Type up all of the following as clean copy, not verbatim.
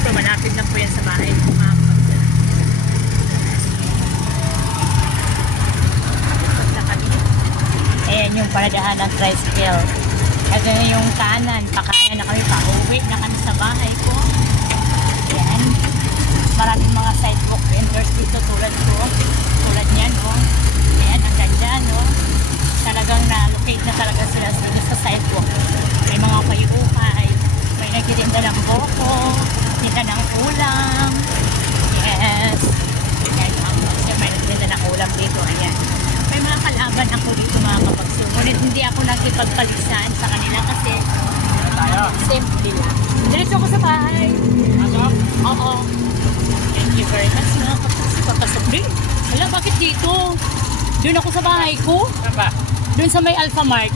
Ito, malapit lang po yan sa bahay ko, mga kapatid. Punta kami. Ayan yung paradahan ng tricycle. At yung kanan, pakaya na kami, pauwi na kami sa bahay ko. Ayan. Maraming mga sidewalk vendors dito tulad ko. Tulad niyan, oh. Ayan, ang ganda, no? Talagang na-locate na talaga sila sa sidewalk. May mga payukay, may nagtitinda ng boko, tinda ng ulam. Yes. Ayan, may nagtitinda ng ulam dito. Ayan. May mga kalaban ako dito, mga kapagso. Ngunit hindi ako nakipagpalisan sa kanila kasi simple lang. Diretso ako sa bahay. Oo. Thank you very much, mga kapagso. Papasok din. Wala, bakit dito? Doon ako sa bahay ko. Doon sa may Alphamart.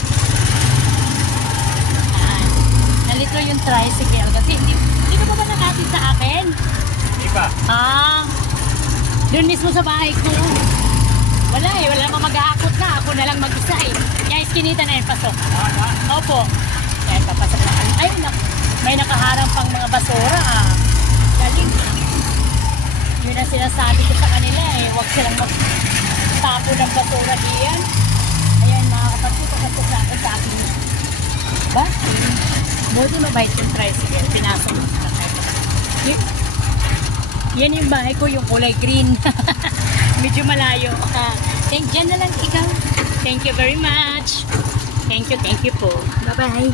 Nalito yung tricycle kasi hindi ka ba nakatid sa akin? Hindi pa. Doon mismo sa bahay ko. Wala namang mag-aakot na. Ako na lang mag-isa eh. Kaya iskinita na yung pasok. Opo. Kaya papasok na kami. Ay, may nakaharang pang mga basura Galing. Yun ang sinasabi ko sa kanila eh. Huwag silang magtapo ng basura diyan. Ayan, mga kapatid, papasok na ako sa akin. Ba? Buti mabait yung tricycle. Pinasok mo sa akin. Yan yung bahay ko, yung kulay green. Medyo malayo. Dyan na lang ikaw. Thank you very much. Thank you po. Bye-bye.